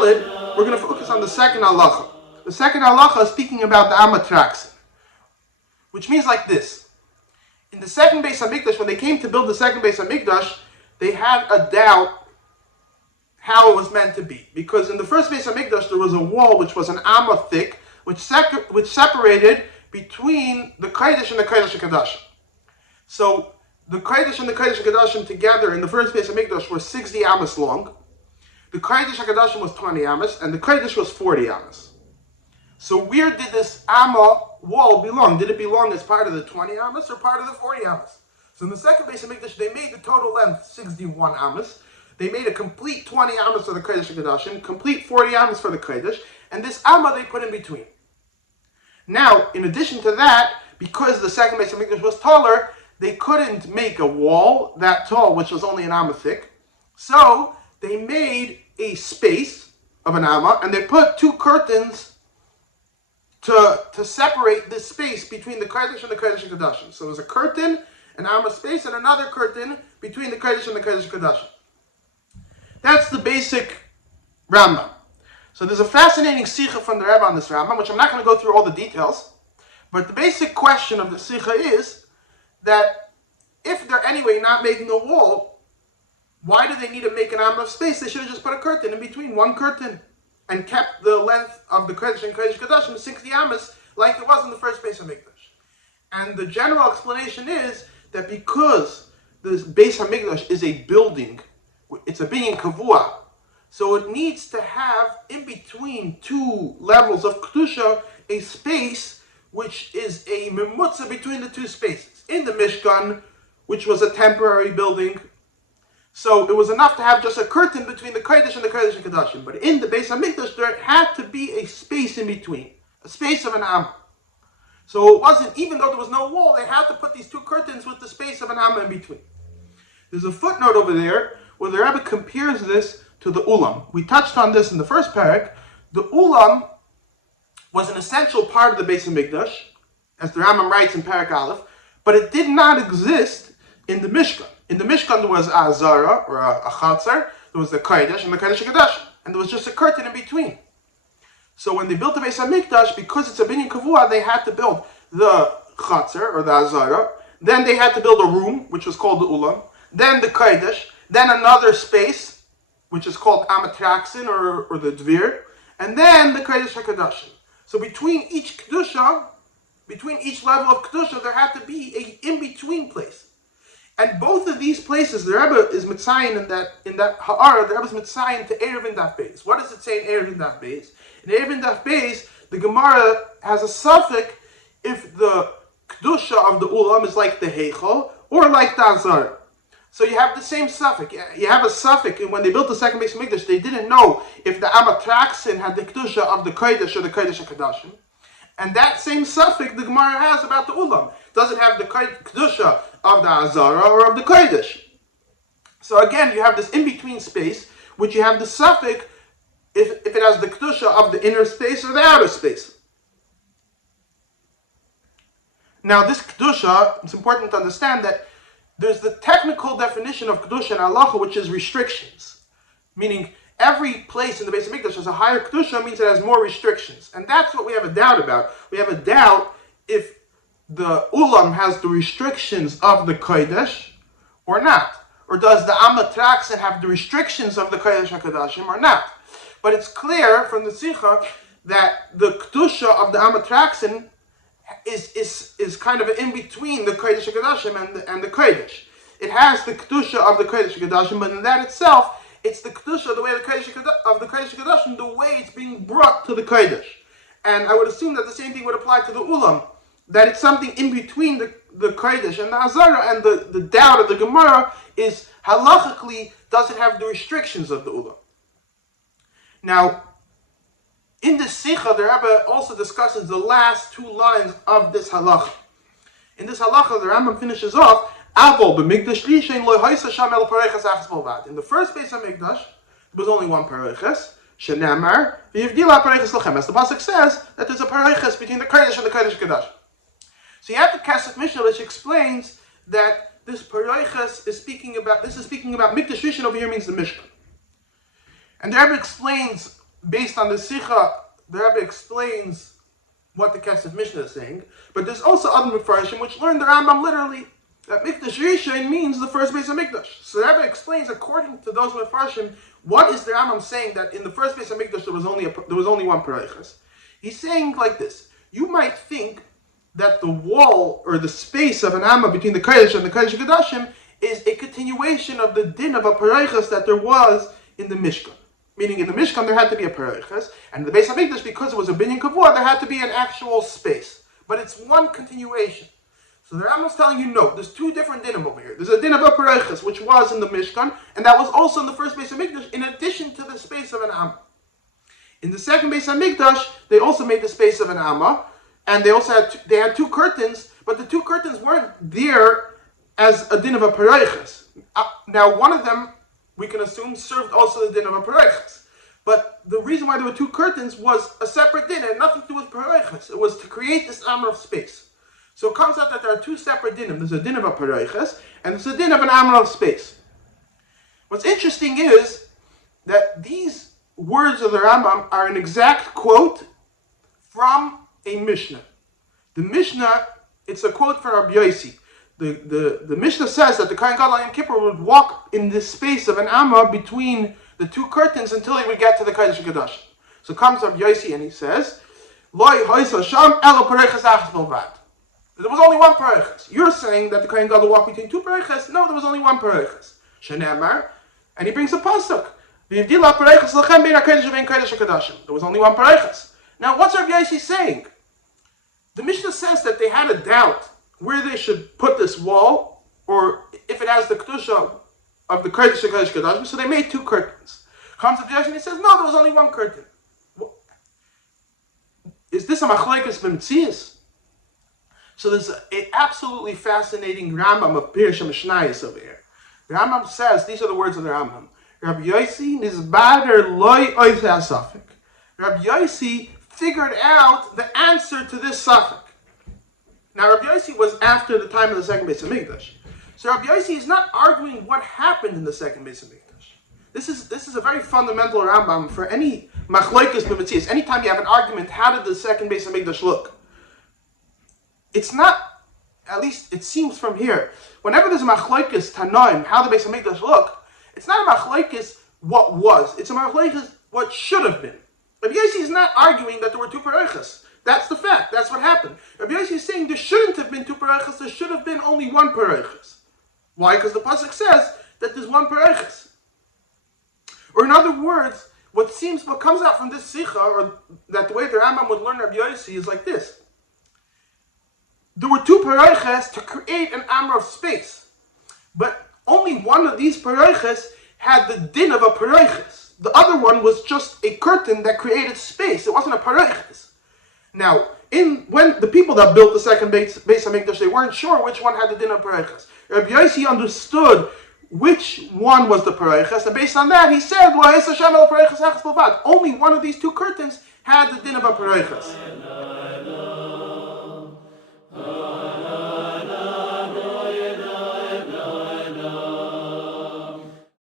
Dalit, we're going to focus on the second halacha. The second halacha is speaking about the Amatraxin, which means like this. In the second Beis Hamikdash, when they came to build the second Beis Hamikdash, they had a doubt how it was meant to be. Because in the first Beis Hamikdash, there was a wall which was an amma thick, which separated between the Kodesh and the Kodesh HaKadoshim. So the Kodesh and the Kodesh HaKadoshim together in the first Beis Hamikdash were 60 amas long. The Kodesh HaKadoshim was 20 amas, and the Kodesh was 40 amas. So where did this amma wall belong? Did it belong as part of the 20 amas or part of the 40 amas? So in the second Beis Hamikdash, they made the total length 61 amas. They made a complete 20 amas for the Kodesh HaKadoshim, complete 40 amas for the Kodesh, and this amma they put in between. Now, in addition to that, because the second Beis Hamikdash was taller, they couldn't make a wall that tall, which was only an amma thick. So they made a space of an amma, and they put two curtains to separate this space between the Kodesh and the Kodesh HaKadoshim. So it was a curtain, an amma space, and another curtain between the Kodesh and the Kodesh HaKadoshim. That's the basic Rambam. So there's a fascinating sikha from the Rebbe on this Rambam, which I'm not going to go through all the details, but the basic question of the sikha is that if they're anyway not making a wall, why do they need to make an amma space? They should have just put a curtain in between, one curtain, and kept the length of the Kodesh and Kodesh HaKadoshim 60 amas like it was in the first Beis Hamikdash. And the general explanation is that because this Beis Hamikdash is a building, it's a being kavua, so it needs to have in between two levels of kedusha a space which is a memutza between the two spaces. In the Mishkan, which was a temporary building, so it was enough to have just a curtain between the Kodesh and the Kodesh HaKadoshim. But in the Beis Hamikdash, there had to be a space in between, a space of an amma. So it wasn't, even though there was no wall, they had to put these two curtains with the space of an amma in between. There's a footnote over there where the Rebbe compares this to the ulam. We touched on this in the first Perek. The ulam was an essential part of the Beis Hamikdash, as the Rambam writes in Perek Aleph, but it did not exist in the Mishkan. In the Mishkan there was a Zara, or a Chaza, there was the Kodesh and the Kodesh HaKadoshim, and there was just a curtain in between. So when they built the Beis Hamikdash, because it's a binyan kavua, they had to build the Chaza, or the Azara, then they had to build a room, which was called the Ulam, then the Kodesh, then another space, which is called Amatraxin, or the Dvir, and then the Kodesh HaKadoshim. So between each Kedusha, between each level of Kedusha, there had to be a in-between place. And both of these places, the Rebbe is mitzayin in that ha'ara, the Rebbe is mitzayin to Erev and Daf Beis. What does it say in Erev and Daf Beis? In Erev and Daf Beis, the Gemara has a suffix if the Kedusha of the Ulam is like the Heichal or like the Azar. So you have the same suffix. You have a suffix, and when they built the second Beis Hamikdash, they didn't know if the Amatraxin had the Kedusha of the Kodesh or the Kodesh HaKadoshim. And that same suffix the Gemara has about the Ulam. Does it have the Kedusha of the Azara or of the Kodesh? So again, you have this in-between space, which you have the suffix if it has the Kedusha of the inner space or the outer space. Now this Kedusha, it's important to understand that there's the technical definition of Kedusha and Halacha, which is restrictions. Meaning, every place in the Beis Hamikdash has a higher Kedusha, means it has more restrictions. And that's what we have a doubt about. We have a doubt if the Ulam has the restrictions of the Kodesh or not. Or does the Amatraxin have the restrictions of the Kodesh HaKadoshim or not? But it's clear from the Sikha that the Kedusha of the Amatraxin is kind of in between the Kodesh HaKadoshim and the Kodesh. It has the Kedusha of the Kodesh HaKadoshim, but in that itself, it's the Kedusha, the way of the Kodesh HaKadoshim, the way it's being brought to the Kodesh. And I would assume that the same thing would apply to the Ulam, that it's something in between the Kodesh and the Azara, and the doubt of the Gemara is, halachically, does it have the restrictions of the Ulam? Now, in this Sikha, the Rebbe also discusses the last two lines of this halacha. In this halacha, the Rambam finishes off, Avol b'mikdash lishein lo haisa sham el pareiches achas bolvad. In the first Beis Hamikdash, there was only one pareiches, shenemar v'yivdila pareiches lachem. As the pasuk says, that there's a pareiches between the Kodesh and the Kodesh HaKadosh. So you have the Kesef Mishnah, which explains that this pareiches is speaking about mikdash rishon over here means the Mishkan. And the Rebbe explains based on the Sikha, the Rebbe explains what the Kesef Mishnah is saying, but there's also other Mefarshim which learn the Rambam literally that Mikdash Rishon means the first base of Mikdash. So the Rebbe explains, according to those Mefarshim, what is the Rambam saying that in the first base of Mikdash there was only one Perechas. He's saying like this: you might think that the wall or the space of an Amma between the Kodesh and the Kodesh Kodashim is a continuation of the din of a Perechas that there was in the Mishkan. Meaning in the Mishkan there had to be a Perechas, and in the Beis HaMikdash, because it was a binyan kavua, there had to be an actual space. But it's one continuation. So the Rambam is telling you, no, there's two different dinim over here. There's a din of a Perechas, which was in the Mishkan, and that was also in the first Beis HaMikdash, in addition to the space of an Amma. In the second Beis HaMikdash, they also made the space of an Amma, and they also had two curtains, but the two curtains weren't there as a din of a Perechas. Now, one of them, we can assume, served also the din of a Perechas. But the reason why there were two curtains was a separate din. It had nothing to do with Perechas. It was to create this Amr of space. So it comes out that there are two separate dinim. There's a din of a Perechas, and there's a din of an Amr of space. What's interesting is that these words of the Rambam are an exact quote from a Mishnah. The Mishnah, it's a quote from Rabbi Yossi. The Mishnah says that the Kohen Gadol on Yom Kippur would walk in this space of an Amma between the two curtains until he would get to the Kodesh HaKadosh. So comes Rabbi Yossi and he says, Loi hoisa sham elo perechas achas bilvad. There was only one perechas. You're saying that the Kohen Gadol walked between two perechas. No, there was only one perechas. Shenemar, and he brings a pasuk. V'yivdila perechas lachem bein hakodesh u'bein kodesh HaKadoshim. There was only one perechas. Now, what's Rabbi Yossi saying? The Mishnah says that they had a doubt where they should put this wall, or if it has the kedusha of the Kodesh HaKadoshim, so they made two curtains. Comes to the and he says, no, there was only one curtain. Is this a machlekes b'metzias? So there's an absolutely fascinating Rambam of Pirush HaMishnayos over here. The Rambam says, these are the words of the Rambam, Rabbi Yossi nizbader loy oiz ha'safek. Rabbi Yossi figured out the answer to this safek. Now, Rabbi Yossi was after the time of the second Beis HaMikdash. So Rabbi Yossi is not arguing what happened in the second Beis HaMikdash. This is a very fundamental Rambam for any machlokes b'metzias. Anytime you have an argument, how did the second Beis HaMikdash look? It's not, at least it seems from here, whenever there's a machlokes tanoim, how the Beis HaMikdash looked, it's not a machlokes what was, it's a machlokes what should have been. Rabbi Yossi is not arguing that there were two perechas. That's the fact. That's what happened. Rabbi Yossi is saying there shouldn't have been two perechas. There should have been only one perechas. Why? Because the pasuk says that there's one perechas. Or in other words, what comes out from this sikha, or that the way the Rambam would learn Rabbi Yossi is like this. There were two perechas to create an amr of space, but only one of these perechas had the din of a perechas. The other one was just a curtain that created space. It wasn't a perechas. Now, when the people that built the second Beis HaMikdash, they weren't sure which one had the din of perechas. Rabbi Yossi understood which one was the perechas, and based on that, he said, only one of these two curtains had the din of a perechas.